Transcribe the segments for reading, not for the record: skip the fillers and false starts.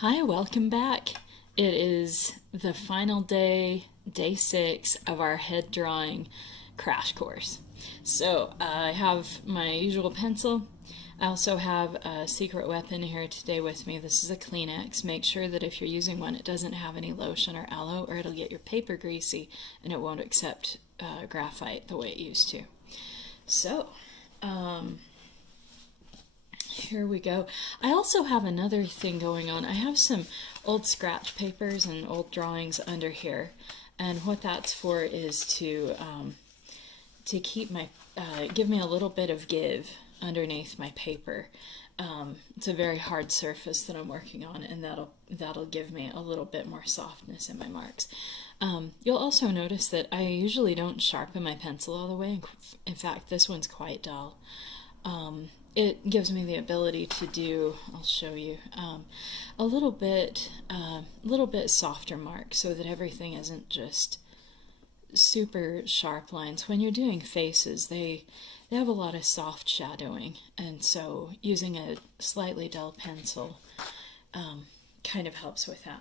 Hi, welcome back. It is the final day, day 6 of our head drawing crash course. So I have my usual pencil. I also have a secret weapon here today with me. This is a Kleenex. Make sure that if you're using one, it doesn't have any lotion or aloe, or it'll get your paper greasy and it won't accept graphite the way it used to. So, here we go. I also have another thing going on. I have some old scratch papers and old drawings under here, and what that's for is to keep my give me a little bit of give underneath my paper. It's a very hard surface that I'm working on, and that'll give me a little bit more softness in my marks. You'll also notice that I usually don't sharpen my pencil all the way. In fact, this one's quite dull. It gives me the ability to do, I'll show you, a little bit softer mark so that everything isn't just super sharp lines. When you're doing faces, they have a lot of soft shadowing, and so using a slightly dull pencil kind of helps with that.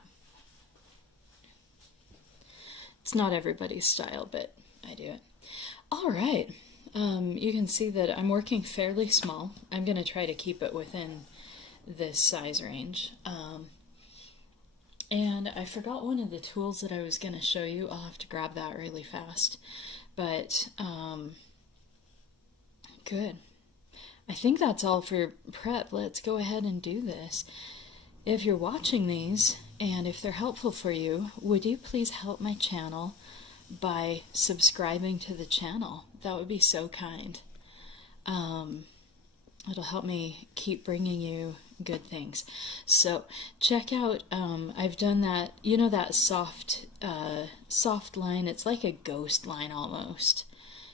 It's not everybody's style, but I do it. All right. You can see that I'm working fairly small. I'm going to try to keep it within this size range. And I forgot one of the tools that I was going to show you. I'll have to grab that really fast. But good. I think that's all for prep. Let's go ahead and do this. If you're watching these and if they're helpful for you, would you please help my channel by subscribing to the channel? That would be so kind. It'll help me keep bringing you good things. So check out, I've done that, you know, that soft line. It's like a ghost line almost.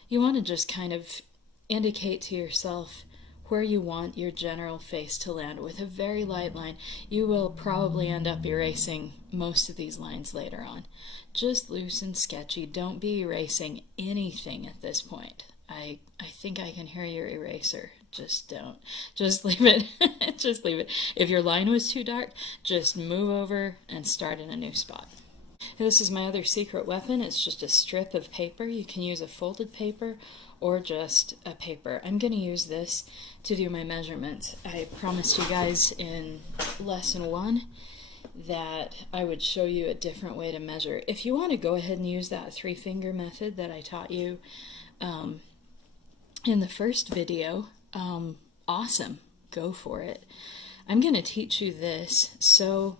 You want to just kind of indicate to yourself where you want your general face to land with a very light line. You will probably end up erasing most of these lines later on. Just loose and sketchy. Don't be erasing anything at this point. I think I can hear your eraser. Just don't. Just leave it. Just leave it. If your line was too dark, just move over and start in a new spot. This is my other secret weapon. It's just a strip of paper. You can use a folded paper or just a paper. I'm going to use this to do my measurements. I promised you guys in lesson 1 that I would show you a different way to measure. If you want to go ahead and use that 3-finger method that I taught you in the first video, awesome, go for it. I'm going to teach you this. So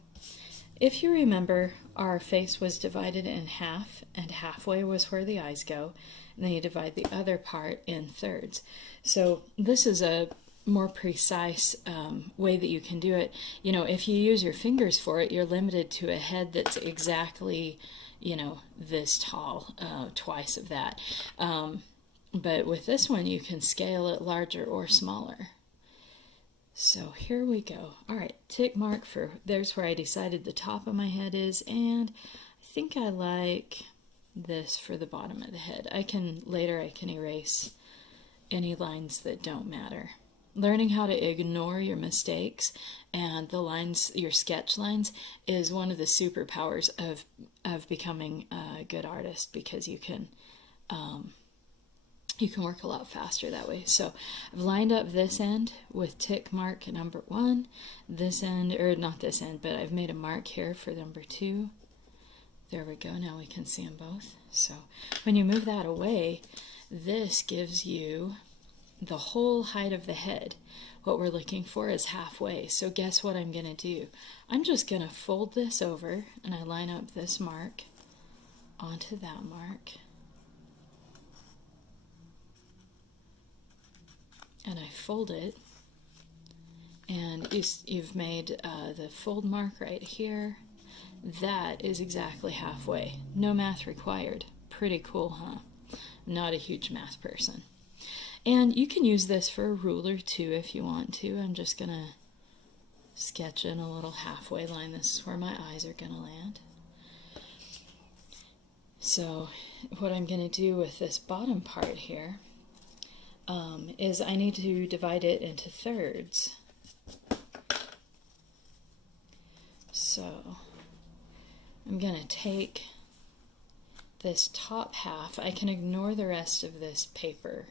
if you remember, our face was divided in half, and halfway was where the eyes go, and then you divide the other part in thirds. So this is a more precise way that you can do it. You know, if you use your fingers for it, you're limited to a head that's exactly, you know, this tall, twice of that. But with this one, you can scale it larger or smaller. So here we go. All right, tick mark for, there's where I decided the top of my head is, and I think I like this for the bottom of the head. Later I can erase any lines that don't matter. Learning how to ignore your mistakes and the lines, your sketch lines, is one of the superpowers of becoming a good artist, because you can work a lot faster that way. So I've lined up this end with tick mark number 1, this end, or not this end, but I've made a mark here for number 2. There we go, now we can see them both. So when you move that away, this gives you the whole height of the head. What we're looking for is halfway. So guess what I'm going to do? I'm just going to fold this over, and I line up this mark onto that mark. And I fold it, and you've made the fold mark right here. That is exactly halfway. No math required. Pretty cool, huh? I'm not a huge math person. And you can use this for a ruler too if you want to. I'm just going to sketch in a little halfway line. This is where my eyes are going to land. So what I'm going to do with this bottom part here is I need to divide it into thirds. So I'm going to take this top half. I can ignore the rest of this paper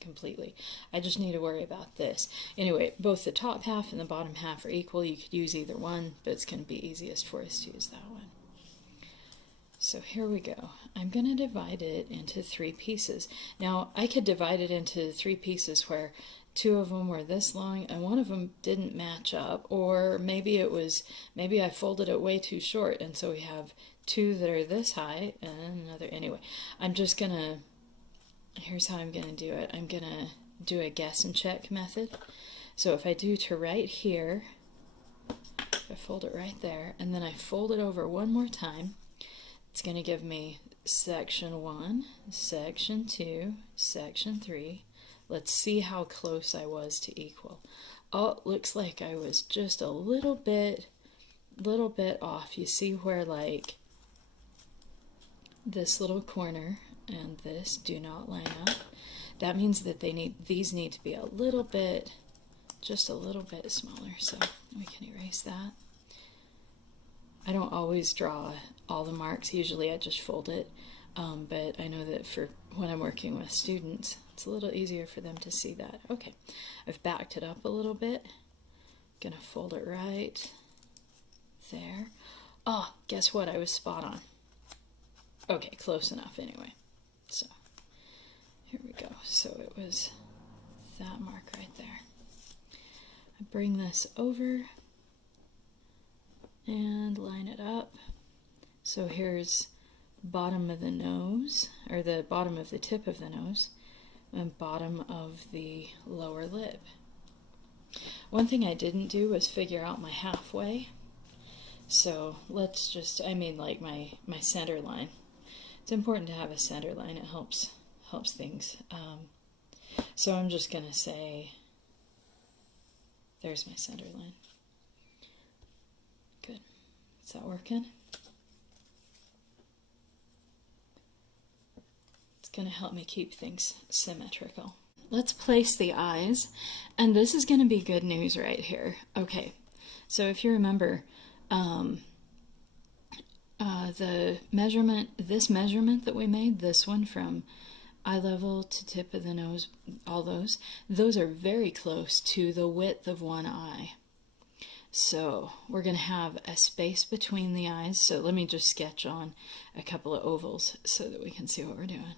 completely. I just need to worry about this. Anyway, both the top half and the bottom half are equal. You could use either one, but it's going to be easiest for us to use that one. So here we go. I'm going to divide it into 3 pieces. Now, I could divide it into 3 pieces where 2 of them were this long and 1 of them didn't match up, or maybe I folded it way too short, and so we have 2 that are this high and another. Anyway, here's how I'm going to do it. I'm going to do a guess and check method. So if I do to right here, I fold it right there, and then I fold it over one more time, it's going to give me section 1, section 2, section 3. Let's see how close I was to equal. Oh, it looks like I was just a little bit off. You see where like this little corner and this do not line up? That means that these need to be just a little bit smaller. So we can erase that. I don't always draw all the marks. Usually I just fold it, but I know that for when I'm working with students, it's a little easier for them to see that. Okay, I've backed it up a little bit. Gonna fold it right there. Oh, guess what? I was spot on. Okay, close enough anyway. So here we go. So it was that mark right there. I bring this over and line it up. So here's bottom of the nose, or the bottom of the tip of the nose, and bottom of the lower lip. One thing I didn't do was figure out my halfway. So let's just, like my center line. It's important to have a center line. It helps things. So I'm just going to say, there's my center line. Good. Is that working? It's going to help me keep things symmetrical. Let's place the eyes, and this is going to be good news right here. Okay, so if you remember, this measurement that we made, this one from eye level to tip of the nose, all those are very close to the width of one eye. So we're going to have a space between the eyes. So let me just sketch on a couple of ovals so that we can see what we're doing.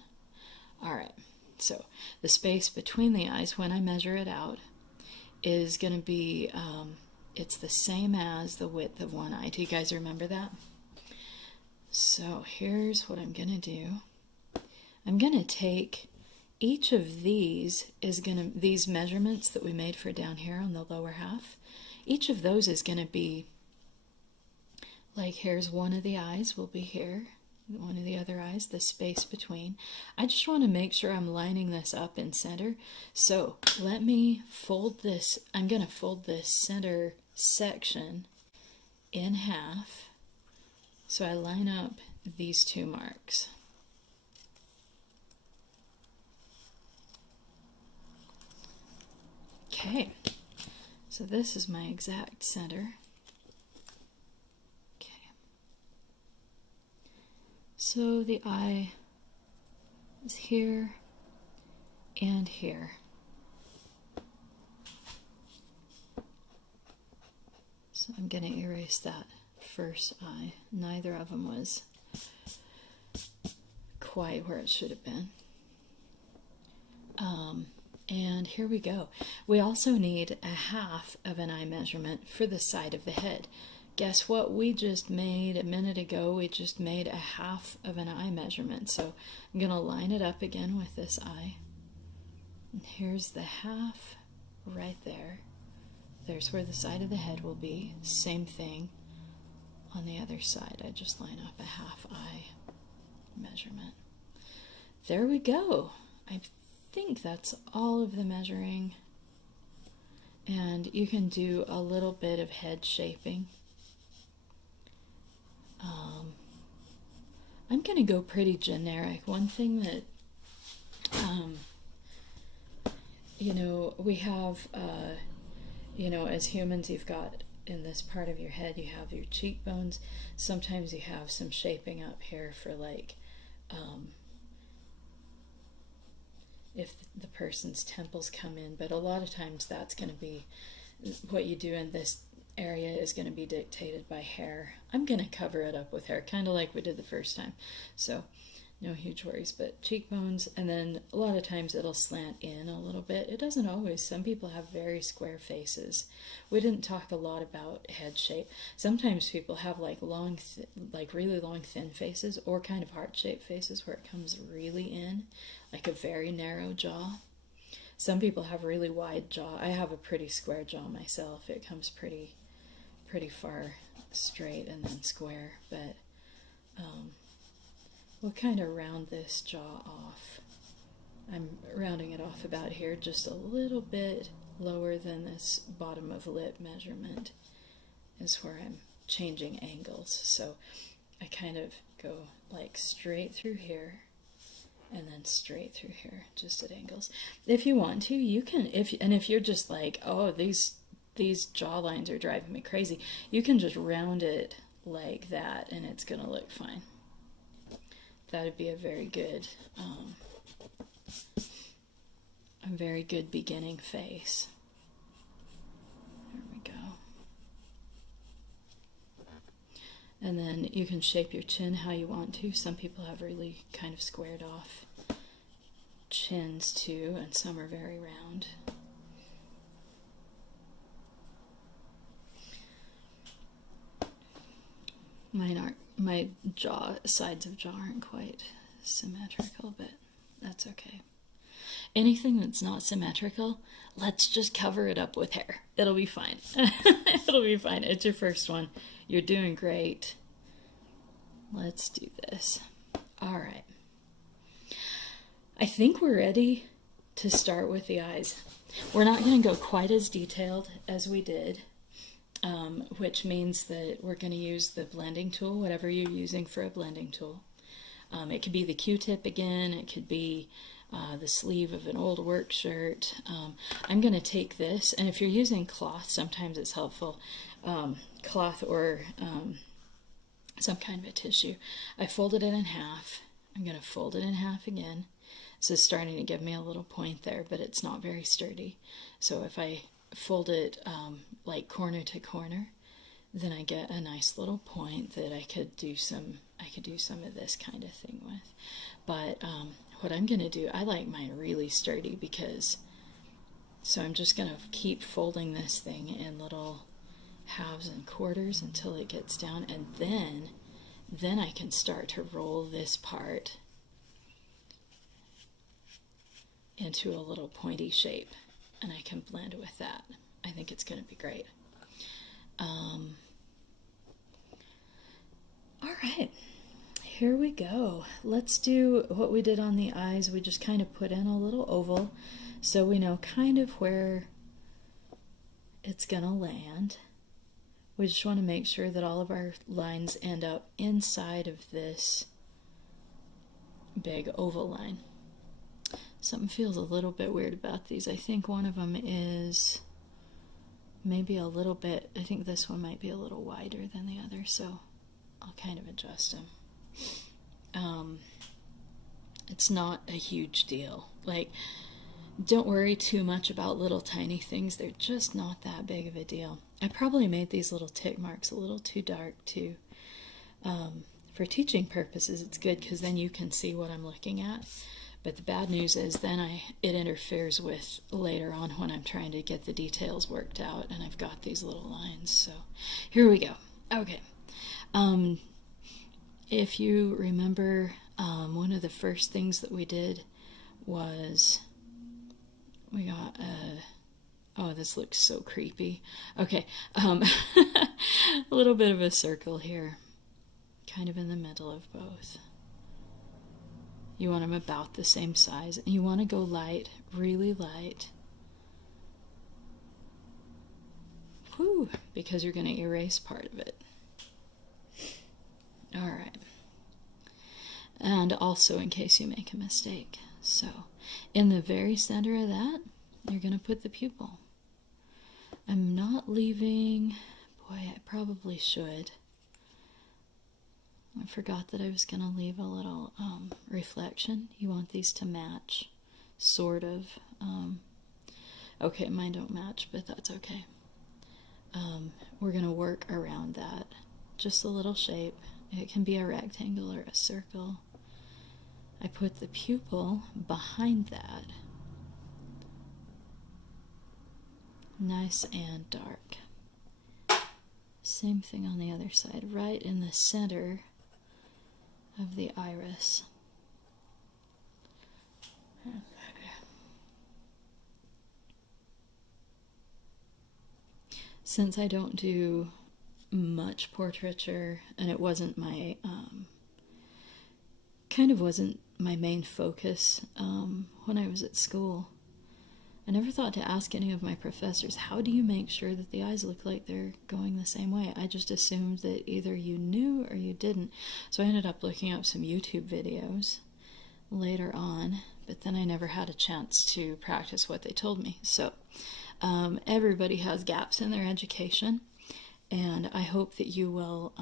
All right, so the space between the eyes, when I measure it out, is going to be, it's the same as the width of one eye. Do you guys remember that? So here's what I'm going to do. I'm going to take each of these measurements that we made for down here on the lower half. Each of those is going to be, like here's one of the eyes will be here, one of the other eyes, the space between. I just want to make sure I'm lining this up in center. So let me fold this. I'm going to fold this center section in half. So I line up these 2 marks. Okay. So this is my exact center. Okay. So the eye is here and here. So I'm going to erase that first eye. Neither of them was quite where it should have been. And here we go. We also need a half of an eye measurement for the side of the head. Guess what we just made a minute ago? We just made a half of an eye measurement. So I'm going to line it up again with this eye. And here's the half right there. There's where the side of the head will be. Same thing on the other side. I just line up a half eye measurement. There we go. I think that's all of the measuring, and you can do a little bit of head shaping. I'm going to go pretty generic. One thing that we have, as humans, you've got in this part of your head, you have your cheekbones. Sometimes you have some shaping up here for like if the person's temples come in, but a lot of times that's going to be what you do in this area is going to be dictated by hair. I'm going to cover it up with hair, kind of like we did the first time. So no huge worries, but cheekbones, and then a lot of times it'll slant in a little bit. It doesn't always. Some people have very square faces. We didn't talk a lot about head shape. Sometimes people have like long, like really long thin faces, or kind of heart-shaped faces where it comes really in, like a very narrow jaw. Some people have really wide jaw. I have a pretty square jaw myself. It comes pretty far straight and then square, but we'll kind of round this jaw off. I'm rounding it off about here, just a little bit lower than this bottom of lip measurement is where I'm changing angles. So I kind of go like straight through here and then straight through here, just at angles. If you want to, you can, if you're just like, oh, these jaw lines are driving me crazy, you can just round it like that and it's gonna look fine. That would be a very good beginning face. There we go. And then you can shape your chin how you want to. Some people have really kind of squared off chins too, and some are very round. Mine aren't, my sides of jaw aren't quite symmetrical, but that's okay. Anything that's not symmetrical, let's just cover it up with hair. It'll be fine. It'll be fine. It's your first one. You're doing great. Let's do this. All right. I think we're ready to start with the eyes. We're not going to go quite as detailed as we did, which means that we're going to use the blending tool, whatever you're using for a blending tool. It could be the Q-tip again. It could be the sleeve of an old work shirt. I'm going to take this, and if you're using cloth, sometimes it's helpful, cloth or some kind of a tissue. I folded it in half. I'm going to fold it in half again. This is starting to give me a little point there, but it's not very sturdy. So if I fold it like corner to corner, then I get a nice little point that I could do some of this kind of thing with. But what I'm going to do, I like mine really sturdy because, so I'm just going to keep folding this thing in little halves and quarters until it gets down, and then I can start to roll this part into a little pointy shape, and I can blend with that. I think it's going to be great. All right, here we go. Let's do what we did on the eyes. We just kind of put in a little oval so we know kind of where it's going to land. We just want to make sure that all of our lines end up inside of this big oval line. Something feels a little bit weird about these. I think one of them is maybe a little bit, I think this one might be a little wider than the other, so I'll kind of adjust them. It's not a huge deal. Like, don't worry too much about little tiny things. They're just not that big of a deal. I probably made these little tick marks a little too dark too. For teaching purposes, it's good because then you can see what I'm looking at. But the bad news is then it interferes with later on when I'm trying to get the details worked out and I've got these little lines. So here we go. Okay. If you remember, one of the first things that we did was we got oh, this looks so creepy. Okay, a little bit of a circle here, kind of in the middle of both. You want them about the same size, and you want to go light, really light. Whew, because you're going to erase part of it. All right. And also in case you make a mistake. So, in the very center of that, you're going to put the pupil. I'm not leaving probably should. I forgot that I was going to leave a little reflection. You want these to match, sort of. Okay, mine don't match, but that's okay. We're going to work around that. Just a little shape. It can be a rectangle or a circle. I put the pupil behind that. Nice and dark. Same thing on the other side, right in the center of the iris. Okay. Since I don't do much portraiture, and it wasn't my wasn't my main focus when I was at school, I never thought to ask any of my professors, how do you make sure that the eyes look like they're going the same way? I just assumed that either you knew or you didn't. So I ended up looking up some YouTube videos later on, but then I never had a chance to practice what they told me. So everybody has gaps in their education, and I hope that you will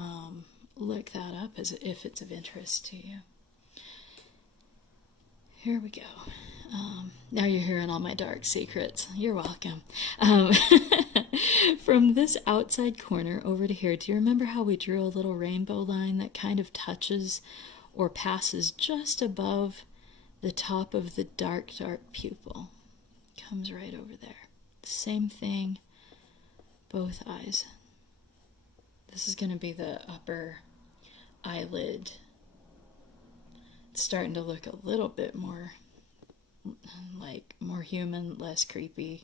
look that up as if it's of interest to you. Here we go. Now you're hearing all my dark secrets. You're welcome. From this outside corner over to here, do you remember how we drew a little rainbow line that kind of touches or passes just above the top of the dark pupil? Comes right over there. Same thing, both eyes. This is going to be the upper eyelid. It's starting to look a little bit more like more human, less creepy.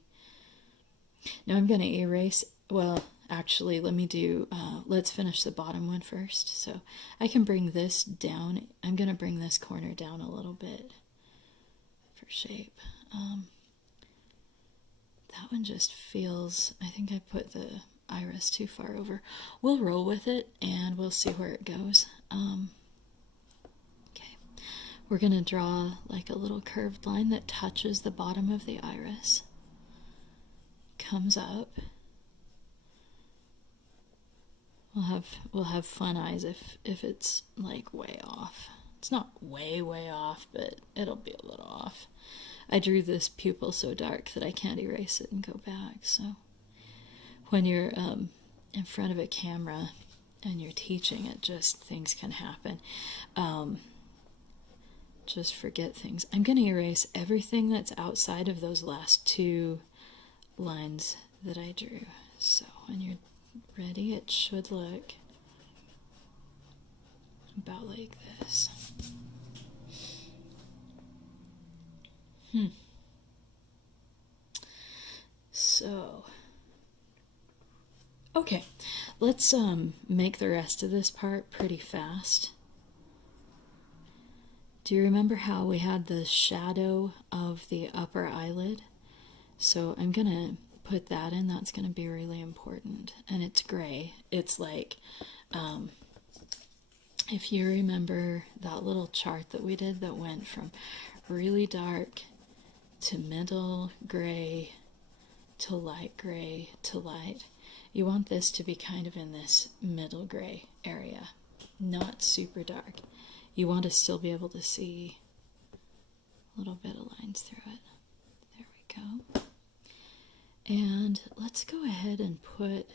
Now I'm going to erase, well, actually, let me do, let's finish the bottom one first. So I can bring this down. I'm going to bring this corner down a little bit for shape. That one just feels, I think I put the iris too far over. We'll roll with it and we'll see where it goes. We're going to draw like a little curved line that touches the bottom of the iris. Comes up. We'll have fun eyes if it's like way off. It's not way off, but it'll be a little off. I drew this pupil so dark that I can't erase it and go back. So when you're in front of a camera and you're teaching, it just, things can happen. Just forget things. I'm going to erase everything that's outside of those last two lines that I drew. So when you're ready, it should look about like this. So, okay, let's make the rest of this part pretty fast. Do you remember how we had the shadow of the upper eyelid? So I'm going to put that in. That's going to be really important. And it's gray. It's like, if you remember that little chart that we did that went from really dark to middle gray to light gray to light, you want this to be kind of in this middle gray area, not super dark. You want to still be able to see a little bit of lines through it. There we go. And let's go ahead and put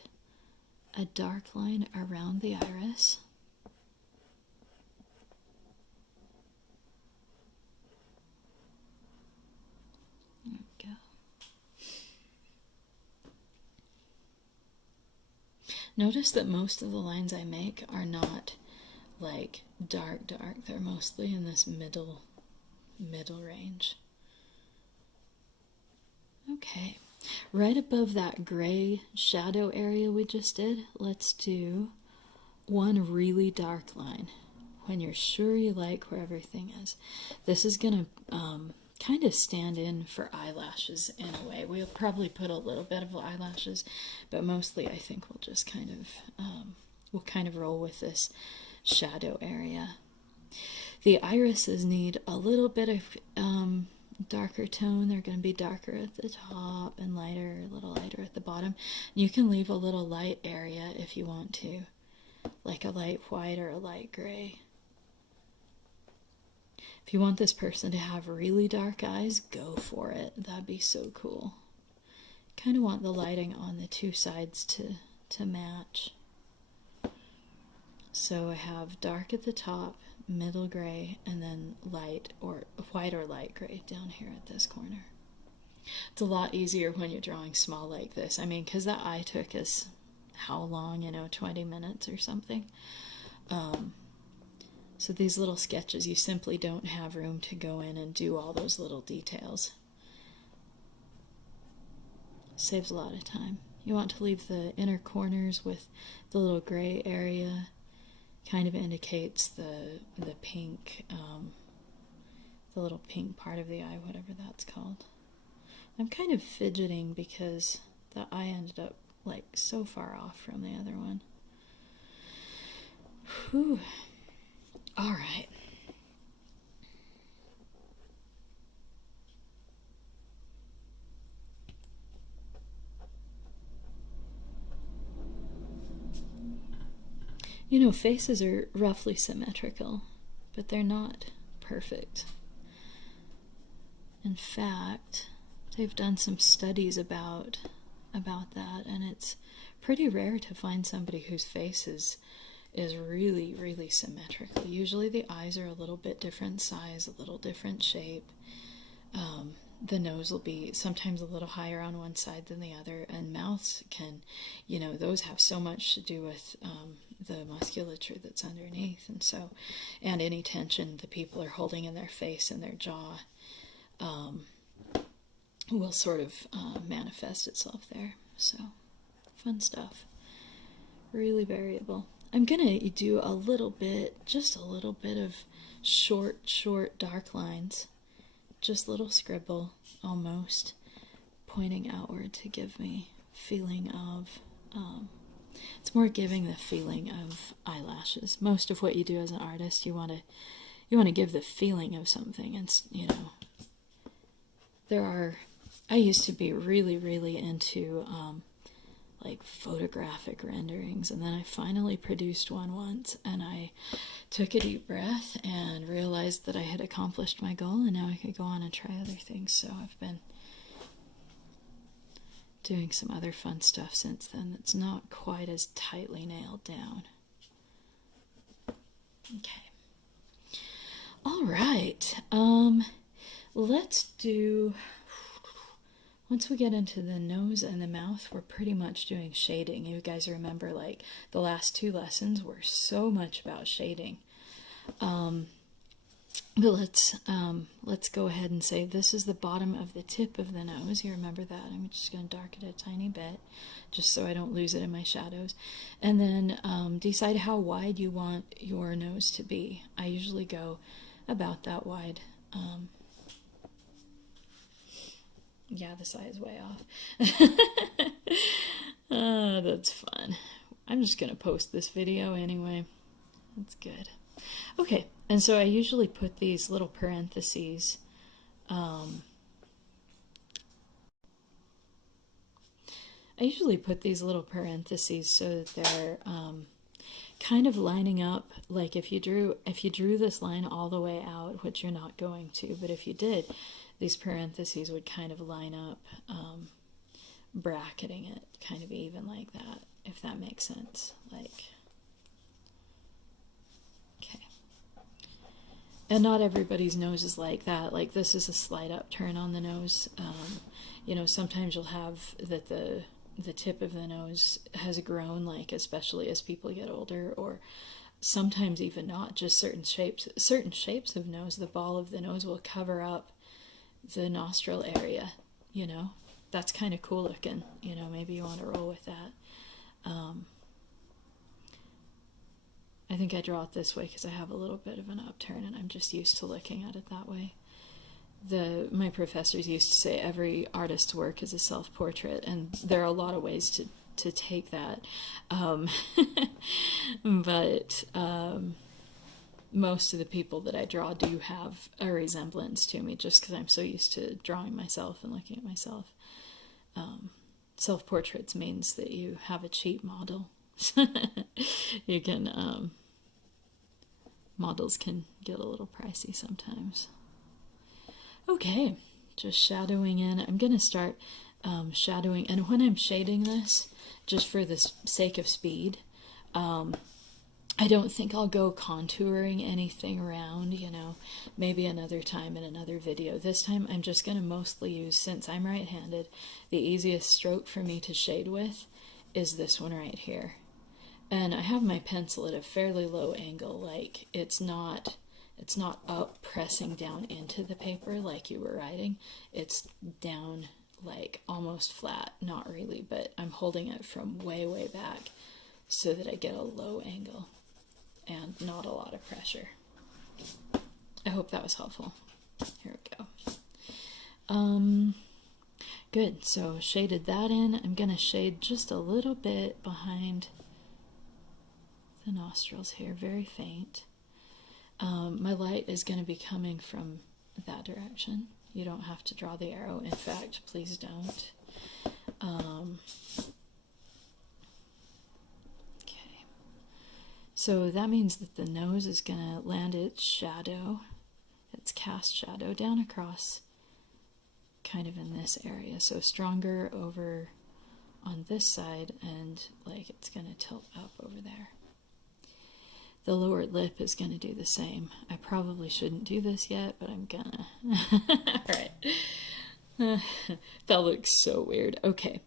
a dark line around the iris. There we go. Notice that most of the lines I make are not like dark, they're mostly in this middle range. Okay, right above that gray shadow area we just did, let's do one really dark line when you're sure you like where everything is. This is gonna kind of stand in for eyelashes in a way. We'll probably put a little bit of eyelashes, but mostly I think we'll just kind of roll with this shadow area. The irises need a little bit of darker tone. They're going to be darker at the top and lighter, a little lighter at the bottom. You can leave a little light area if you want to, like a light white or a light gray. If you want this person to have really dark eyes, go for it. That'd be so cool. Kind of want the lighting on the two sides to match. So I have dark at the top, middle gray, and then light or white or light gray down here at this corner. It's a lot easier when you're drawing small like this. I mean, because that eye took us how long, 20 minutes or something. So these little sketches, you simply don't have room to go in and do all those little details. Saves a lot of time. You want to leave the inner corners with the little gray area. Kind of indicates the pink, the little pink part of the eye, whatever that's called. I'm kind of fidgeting because the eye ended up like so far off from the other one. Whew. All right. Faces are roughly symmetrical, but they're not perfect. In fact, they've done some studies about that, and it's pretty rare to find somebody whose face is really, really symmetrical. Usually the eyes are a little bit different size, a little different shape. The nose will be sometimes a little higher on one side than the other, and mouths can, those have so much to do with the musculature that's underneath, and any tension the people are holding in their face and their jaw will sort of manifest itself there. So, fun stuff. Really variable. I'm gonna do just a little bit of short dark lines. Just little scribble, almost, pointing outward to give me feeling of, it's more giving the feeling of eyelashes. Most of what you do as an artist, you want to give the feeling of something. And, I used to be really, really into, like photographic renderings, and then I finally produced one once, and I took a deep breath and realized that I had accomplished my goal, and now I could go on and try other things. So I've been doing some other fun stuff since then that's not quite as tightly nailed down. Okay. All right. Let's do... Once we get into the nose and the mouth, we're pretty much doing shading. You guys remember, like, the last two lessons were so much about shading. But let's go ahead and say this is the bottom of the tip of the nose. You remember that? I'm just going to darken it a tiny bit, just so I don't lose it in my shadows. And then decide how wide you want your nose to be. I usually go about that wide. Yeah, the side's way off. That's fun. I'm just going to post this video anyway. That's good. Okay, and so I usually put these little parentheses. I usually put these little parentheses so that they're kind of lining up. Like if you drew this line all the way out, which you're not going to, but if you did, these parentheses would kind of line up, bracketing it kind of even like that, if that makes sense. Like, okay. And not everybody's nose is like that. Like this is a slight upturn on the nose. Sometimes you'll have that the tip of the nose has grown, like especially as people get older, or sometimes even not, just certain shapes of nose, the ball of the nose will cover up the nostril area, that's kind of cool looking, maybe you want to roll with that. I think I draw it this way because I have a little bit of an upturn and I'm just used to looking at it that way. My professors used to say every artist's work is a self-portrait, and there are a lot of ways to take that. But most of the people that I draw do have a resemblance to me, just because I'm so used to drawing myself and looking at myself. Self-portraits means that you have a cheap model. You can, models can get a little pricey sometimes. Okay, just shadowing in. I'm going to start shadowing, and when I'm shading this, just for the sake of speed, I don't think I'll go contouring anything around, you know, maybe another time in another video. This time I'm just going to mostly use, since I'm right-handed, the easiest stroke for me to shade with is this one right here. And I have my pencil at a fairly low angle, like it's not up pressing down into the paper like you were writing. It's down like almost flat, not really, but I'm holding it from way, way back so that I get a low angle and not a lot of pressure. I hope that was helpful. Here we go. Good, so shaded that in. I'm going to shade just a little bit behind the nostrils here, very faint. My light is going to be coming from that direction. You don't have to draw the arrow. In fact, please don't. So that means that the nose is going to land its shadow, its cast shadow, down across kind of in this area. So stronger over on this side, and like it's going to tilt up over there. The lower lip is going to do the same. I probably shouldn't do this yet, but I'm gonna. Alright. That looks so weird. Okay,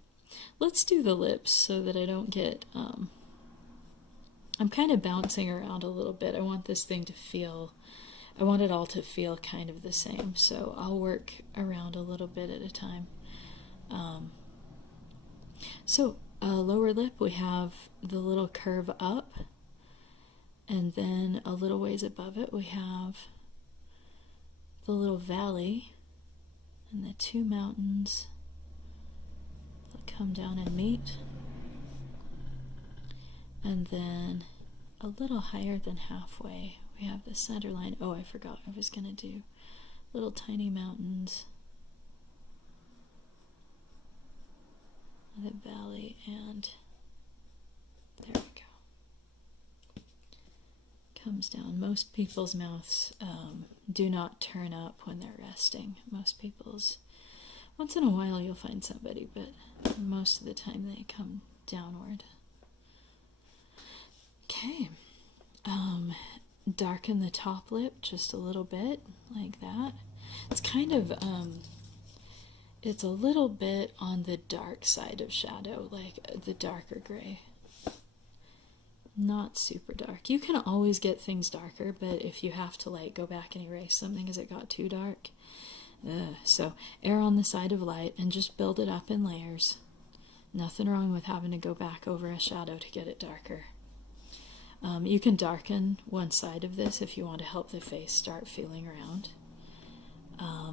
let's do the lips so that I don't get... I'm kind of bouncing around a little bit. I want this thing to feel... I want it all to feel kind of the same, so I'll work around a little bit at a time. Lower lip, we have the little curve up, and then a little ways above it we have the little valley and the two mountains that come down and meet. And then a little higher than halfway we have the center line. Oh, I forgot I was going to do little tiny mountains, the valley, and there we go. Comes down. Most people's mouths do not turn up when they're resting. Most people's, once in a while you'll find somebody, but most of the time they come downward. Okay. Darken the top lip just a little bit, like that. It's kind of, it's a little bit on the dark side of shadow, like the darker gray. Not super dark. You can always get things darker, but if you have to like go back and erase something as it got too dark, so err on the side of light and just build it up in layers. Nothing wrong with having to go back over a shadow to get it darker. You can darken one side of this if you want to help the face start feeling around. A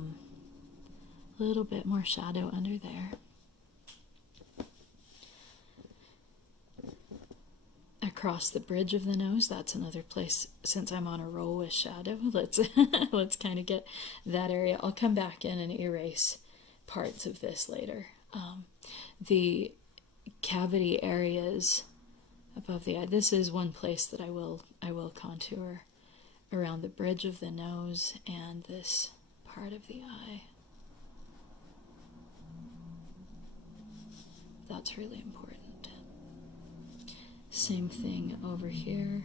little bit more shadow under there. Across the bridge of the nose, that's another place, since I'm on a roll with shadow, let's kind of get that area. I'll come back in and erase parts of this later. The cavity areas above the eye, this is one place that I will contour around the bridge of the nose and this part of the eye. That's really important. Same thing over here.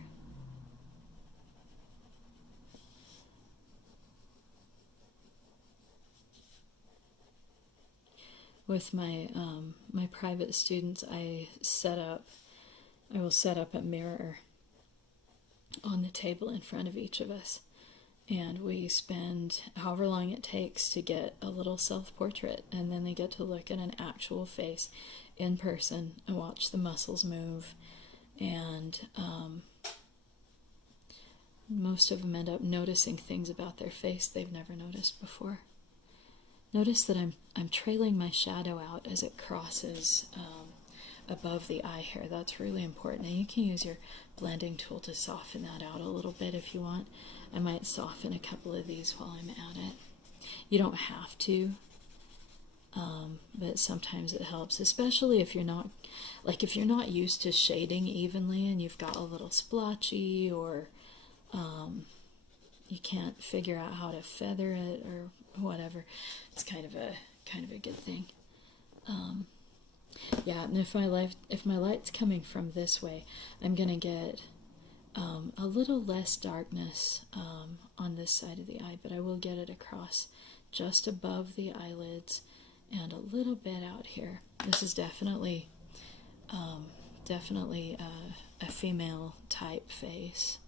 With my my private students, I will set up a mirror on the table in front of each of us, and we spend however long it takes to get a little self-portrait, and then they get to look at an actual face in person and watch the muscles move, and most of them end up noticing things about their face they've never noticed before. Notice that I'm trailing my shadow out as it crosses above the eye hair. That's really important. And you can use your blending tool to soften that out a little bit if you want. I might soften a couple of these while I'm at it. You don't have to, but sometimes it helps, especially if you're not, like if you're not used to shading evenly and you've got a little splotchy, or you can't figure out how to feather it or whatever. It's kind of a good thing. Yeah, and if my light's coming from this way, I'm gonna get a little less darkness on this side of the eye, but I will get it across just above the eyelids and a little bit out here. This is definitely a female type face.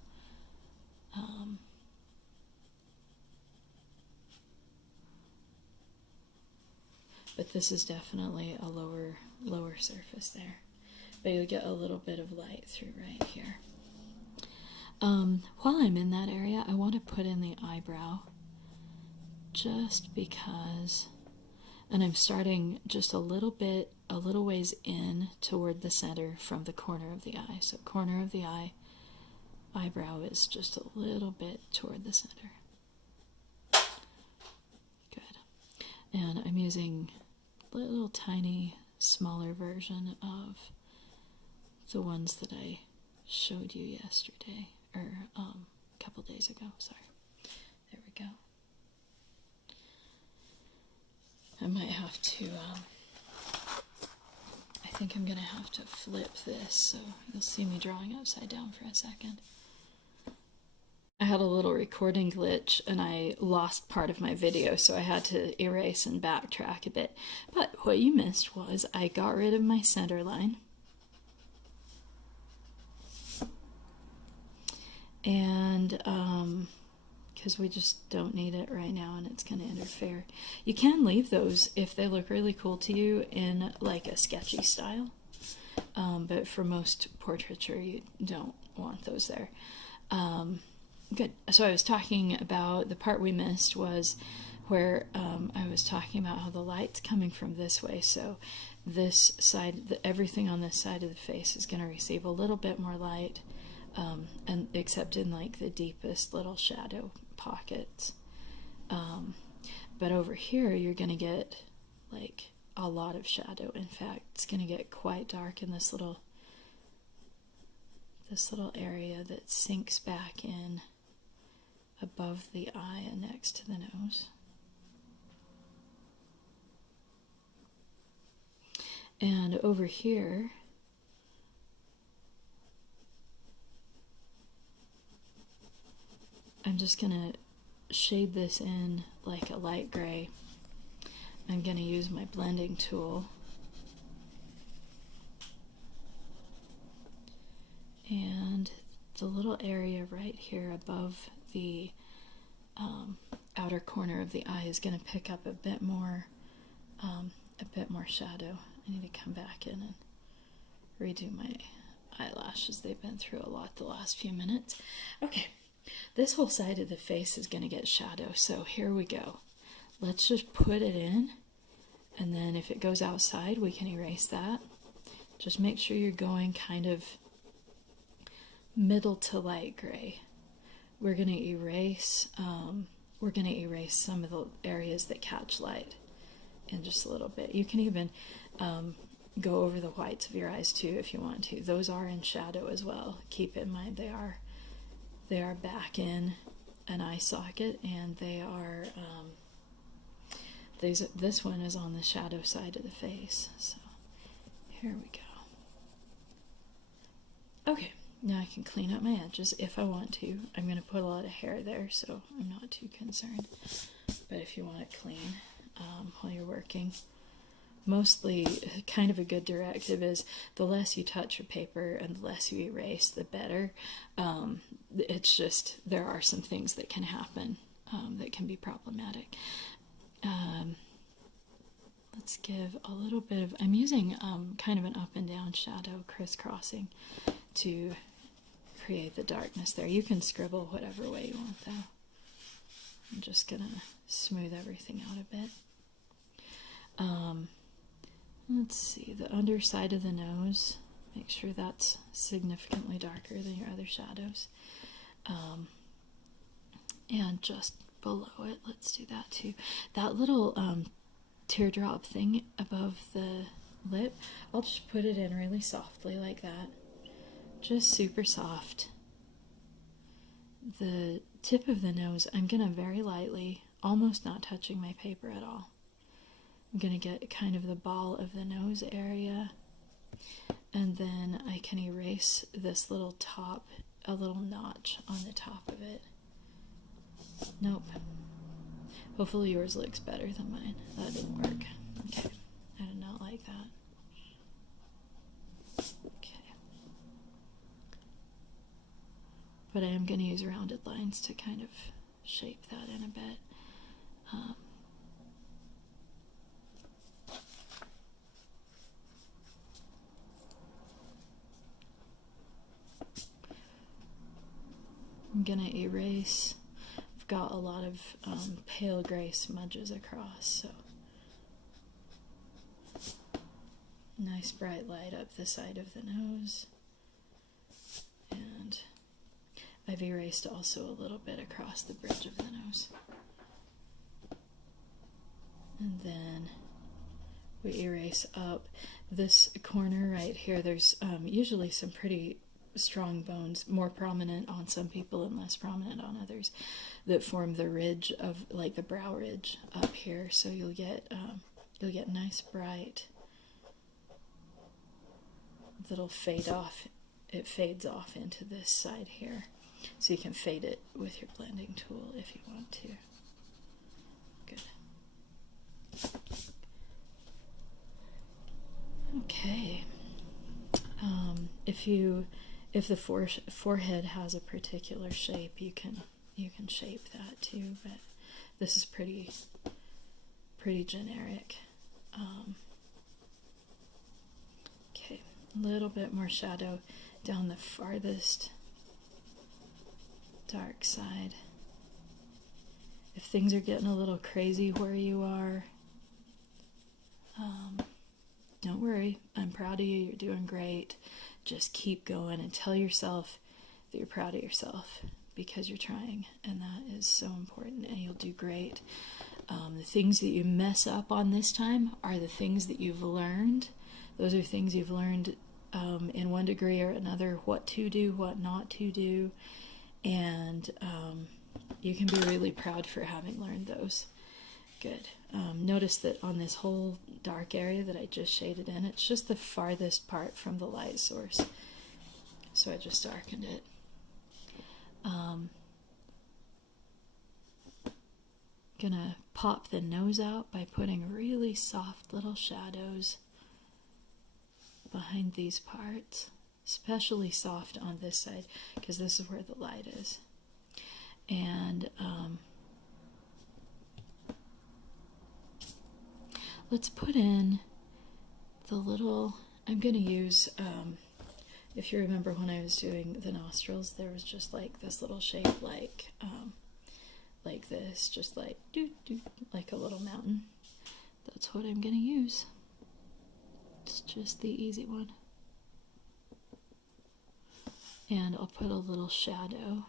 But this is definitely a lower surface there. But you'll get a little bit of light through right here. While I'm in that area, I want to put in the eyebrow, just because, and I'm starting just a little ways in toward the center from the corner of the eye. So corner of the eye, eyebrow is just a little bit toward the center. Good. And I'm using a little tiny, smaller version of the ones that I showed you yesterday, or a couple days ago, sorry. There we go. I might have to, I think I'm going to have to flip this, so you'll see me drawing upside down for a second. I had a little recording glitch and I lost part of my video, so I had to erase and backtrack a bit. But what you missed was I got rid of my center line. And because we just don't need it right now and it's going to interfere. You can leave those if they look really cool to you in like a sketchy style, but for most portraiture you don't want those there. Good. So I was talking about, the part we missed was where I was talking about how the light's coming from this way. So this side, everything on this side of the face is going to receive a little bit more light, and except in like the deepest little shadow pockets. But over here you're going to get like a lot of shadow. In fact, it's going to get quite dark in this little area that sinks back in above the eye and next to the nose. And over here, I'm just going to shade this in like a light gray. I'm going to use my blending tool. And the little area right here above the outer corner of the eye is going to pick up a bit more shadow. I need to come back in and redo my eyelashes. They've been through a lot the last few minutes. Okay, this whole side of the face is going to get shadow, so here we go. Let's just put it in, and then if it goes outside, we can erase that. Just make sure you're going kind of middle to light gray. We're going to erase some of the areas that catch light in just a little bit. You can even go over the whites of your eyes too if you want to. Those are in shadow as well. Keep in mind they are back in an eye socket, and they are this one is on the shadow side of the face. So here we go. Okay. Now I can clean up my edges if I want to. I'm going to put a lot of hair there, so I'm not too concerned. But if you want it clean while you're working, mostly kind of a good directive is the less you touch your paper and the less you erase, the better. It's just there are some things that can happen that can be problematic. Let's give a little bit of, I'm using kind of an up and down shadow crisscrossing to create the darkness there. You can scribble whatever way you want though. I'm just gonna smooth everything out a bit. Let's see, the underside of the nose. Make sure that's significantly darker than your other shadows. And just below it, let's do that too. That little teardrop thing above the lip, I'll just put it in really softly like that. Just super soft. The tip of the nose, I'm gonna very lightly, almost not touching my paper at all. I'm gonna get kind of the ball of the nose area, and then I can erase this little top, a little notch on the top of it. Nope. Hopefully yours looks better than mine. That didn't work. Okay. I did not like that. Okay. But I am going to use rounded lines to kind of shape that in a bit. I'm going to erase. I've got a lot of pale gray smudges across, so nice bright light up the side of the nose. And I've erased also a little bit across the bridge of the nose. And then we erase up this corner right here. There's usually some pretty strong bones, more prominent on some people and less prominent on others, that form the ridge of, like, the brow ridge up here. So you'll get nice bright that'll fade off. It fades off into this side here, so you can fade it with your blending tool if you want to. Good. Okay. If the forehead has a particular shape, you can shape that too. But this is pretty generic. Okay, a little bit more shadow down the farthest dark side. If things are getting a little crazy where you are, don't worry. I'm proud of you. You're doing great. Just keep going and tell yourself that you're proud of yourself, because you're trying, and that is so important, and you'll do great. The things that you mess up on this time are the things that you've learned. Those are things you've learned in one degree or another, what to do, what not to do, and you can be really proud for having learned those. Good. Notice that on this whole dark area that I just shaded in, it's just the farthest part from the light source. So I just darkened it. Gonna pop the nose out by putting really soft little shadows behind these parts, especially soft on this side, because this is where the light is. And let's put in the little, I'm going to use, if you remember when I was doing the nostrils, there was just like this little shape like this, just like like a little mountain. That's what I'm going to use. It's just the easy one. And I'll put a little shadow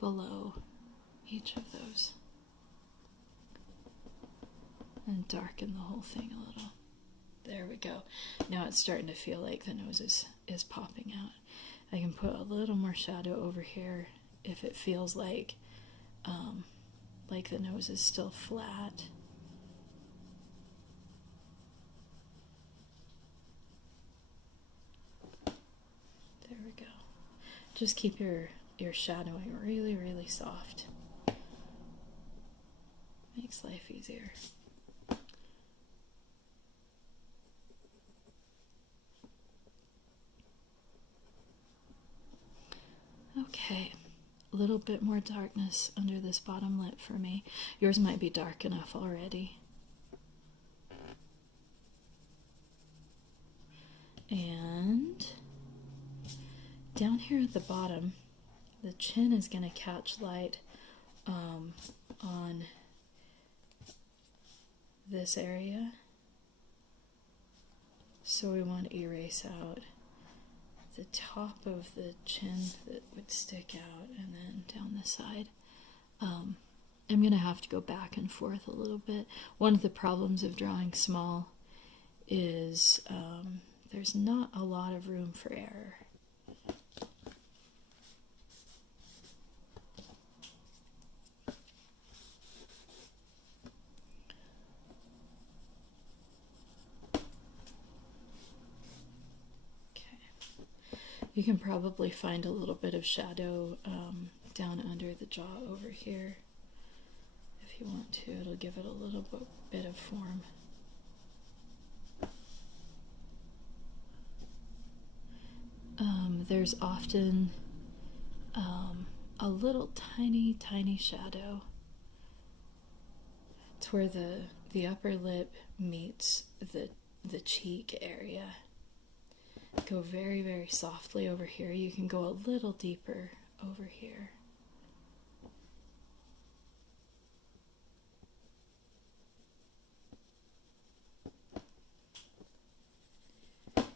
below each of those and darken the whole thing a little. There we go. Now it's starting to feel like the nose is popping out. I can put a little more shadow over here if it feels like the nose is still flat. There we go. Just keep your shadowing really, really soft. Makes life easier. Okay, a little bit more darkness under this bottom lip for me. Yours might be dark enough already. And down here at the bottom, the chin is going to catch light on this area. So we want to erase out the top of the chin that would stick out, and then down the side. I'm going to have to go back and forth a little bit. One of the problems of drawing small is there's not a lot of room for error. You can probably find a little bit of shadow down under the jaw over here. If you want to, it'll give it a little bit of form. There's often a little tiny shadow. It's where the upper lip meets the cheek area. Go very, very softly over here. You can go a little deeper over here.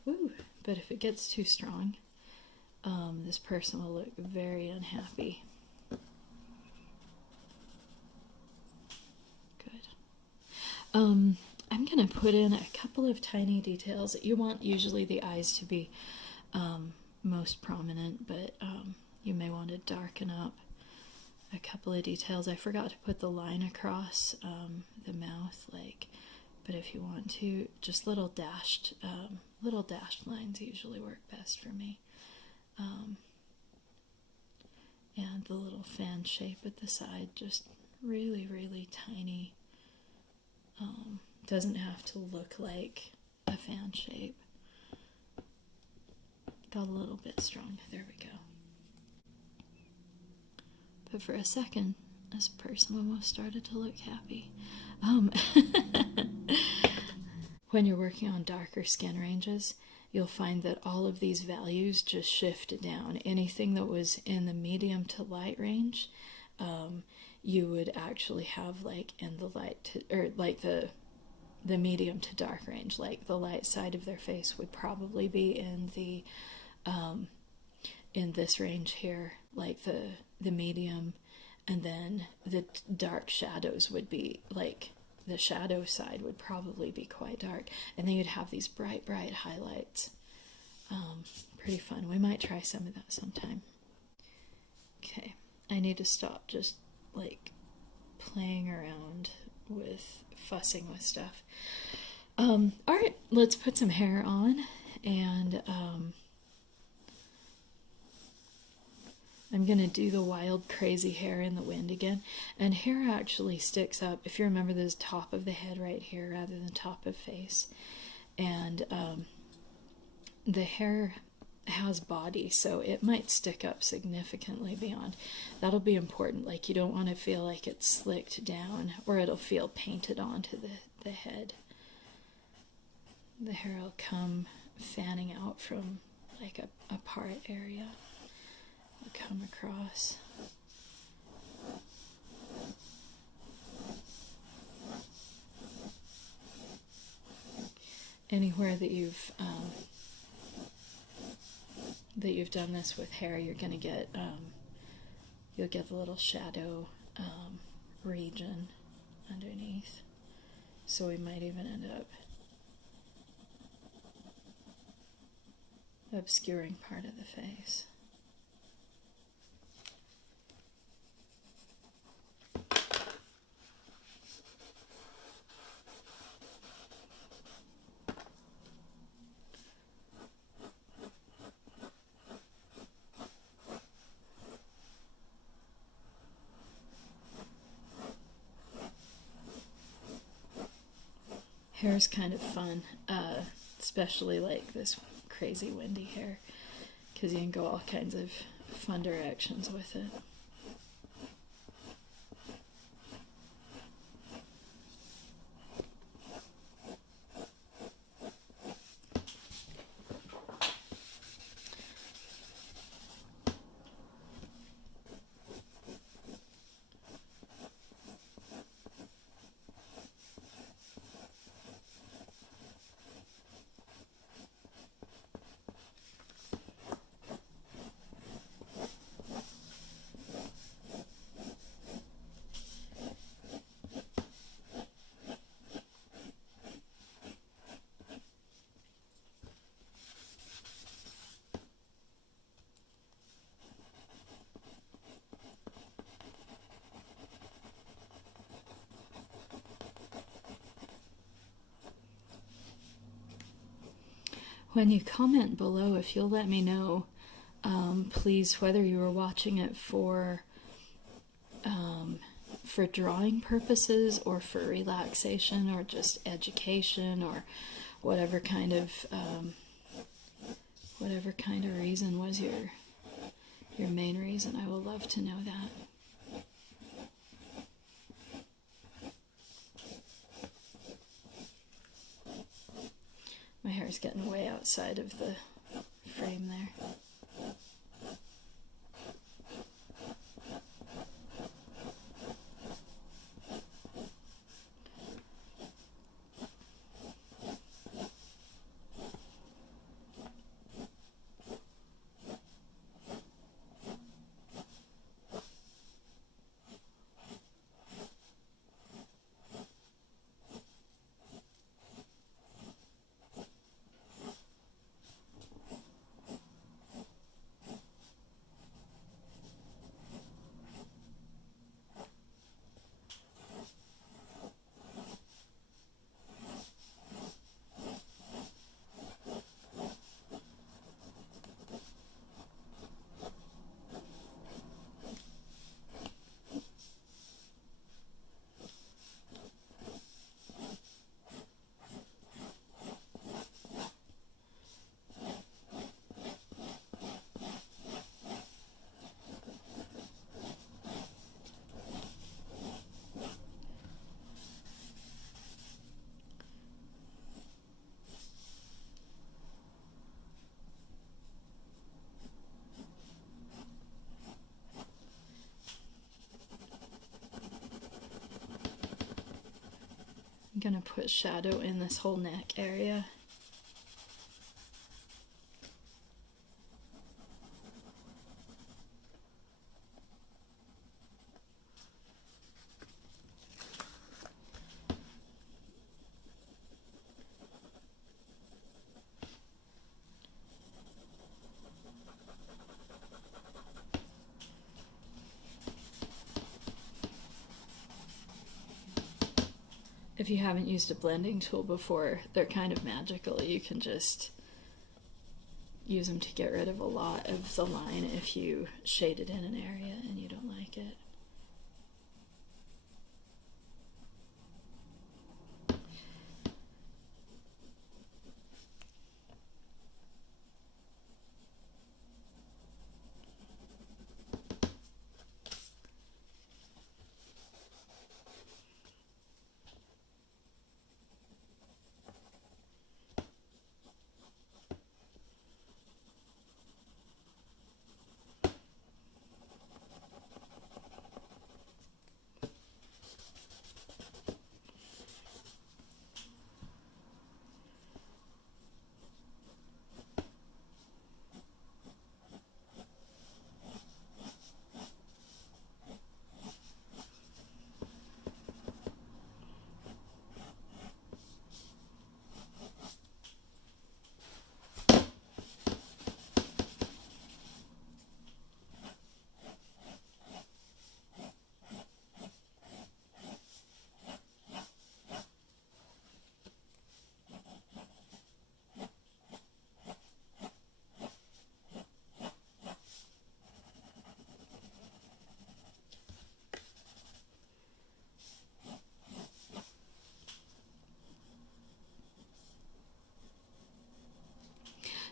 Ooh, but if it gets too strong, this person will look very unhappy. Good. I'm going to put in a couple of tiny details. You want usually the eyes to be most prominent, but you may want to darken up a couple of details. I forgot to put the line across the mouth, but if you want to, just little dashed lines usually work best for me. And the little fan shape at the side, just really, really tiny. Doesn't have to look like a fan shape. Got a little bit strong. There we go. But for a second, this person almost started to look happy. When you're working on darker skin ranges, you'll find that all of these values just shift down. Anything that was in the medium to light range, you would actually have in the light to, or the medium to dark range. Like the light side of their face would probably be in this range here, like the medium, and then the dark shadows would be the shadow side would probably be quite dark, and then you'd have these bright highlights. Pretty fun. We might try some of that sometime. Okay, I need to stop just playing around with fussing with stuff. All right, let's put some hair on, and I'm gonna do the wild crazy hair in the wind again. And hair actually sticks up, if you remember, there's top of the head right here rather than top of face, and the hair has body, so it might stick up significantly beyond. That'll be important. You don't want to feel like it's slicked down, or it'll feel painted onto the head. The hair will come fanning out from a part area. It'll come across. Anywhere that you've done this with hair, you're gonna get you'll get the little shadow region underneath. So we might even end up obscuring part of the face. Hair is kind of fun, especially this crazy windy hair, because you can go all kinds of fun directions with it. When you comment below, if you'll let me know, please, whether you were watching it for drawing purposes or for relaxation or just education or whatever kind of reason was your main reason. I will love to know that. My hair's getting way outside of the frame there. I'm gonna put shadow in this whole neck area. If you haven't used a blending tool before, they're kind of magical. You can just use them to get rid of a lot of the line if you shade it in an area and you don't like it.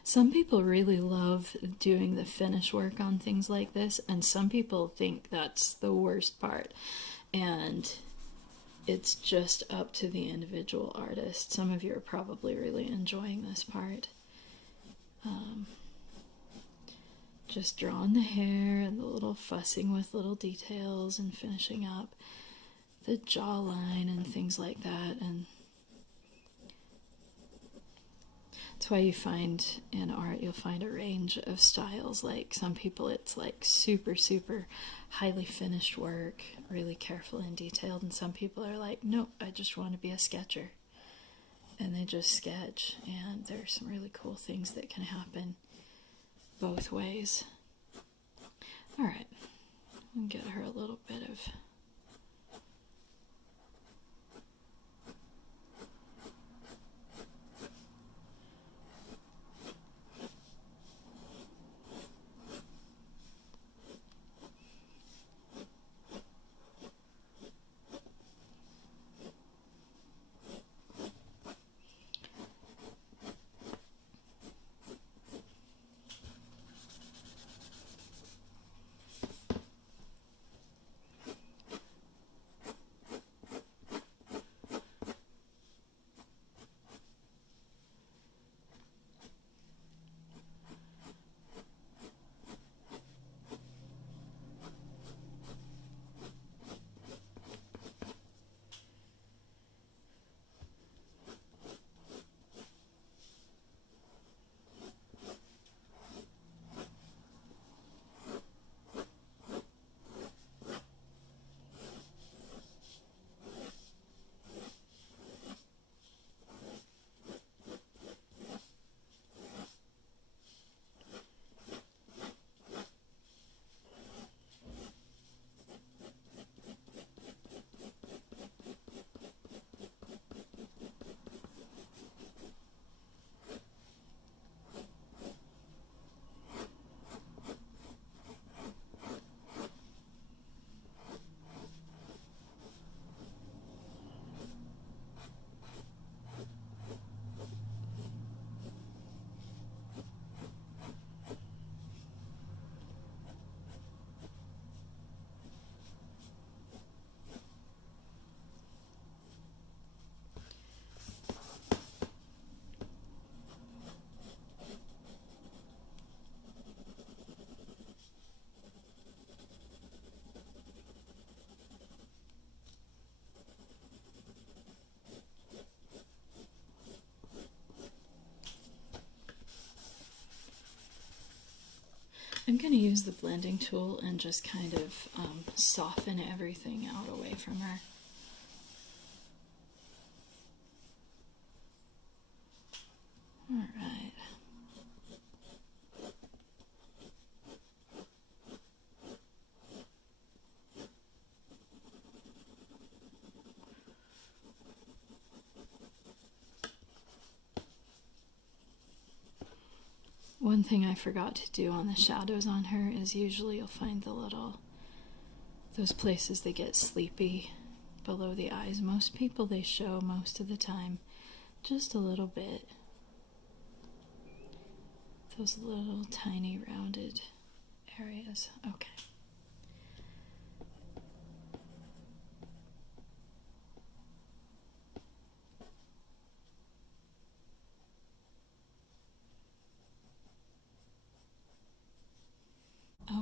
Some people really love doing the finish work on things like this, and some people think that's the worst part. And it's just up to the individual artist. Some of you are probably really enjoying this part. Just drawing the hair and the little fussing with little details and finishing up the jawline and things like that. And that's why you find in art, you'll find a range of styles. Like some people, it's like super, super highly finished work, really careful and detailed. And some people are like, nope, I just want to be a sketcher. And they just sketch. And there's some really cool things that can happen both ways. All right, I'll get her a little bit of I'm going to use the blending tool and just kind of soften everything out away from her. All right. One thing I forgot to do on the shadows on her is usually you'll find those places that get sleepy below the eyes. Most people, they show most of the time just a little bit. Those little tiny rounded areas. Okay.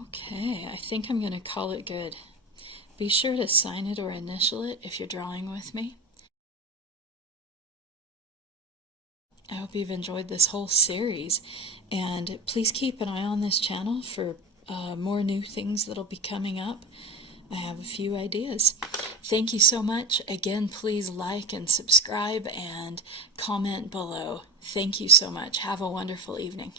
Okay, I think I'm going to call it good. Be sure to sign it or initial it if you're drawing with me. I hope you've enjoyed this whole series, and please keep an eye on this channel for more new things that'll be coming up. I have a few ideas. Thank you so much. Again, please like and subscribe and comment below. Thank you so much. Have a wonderful evening.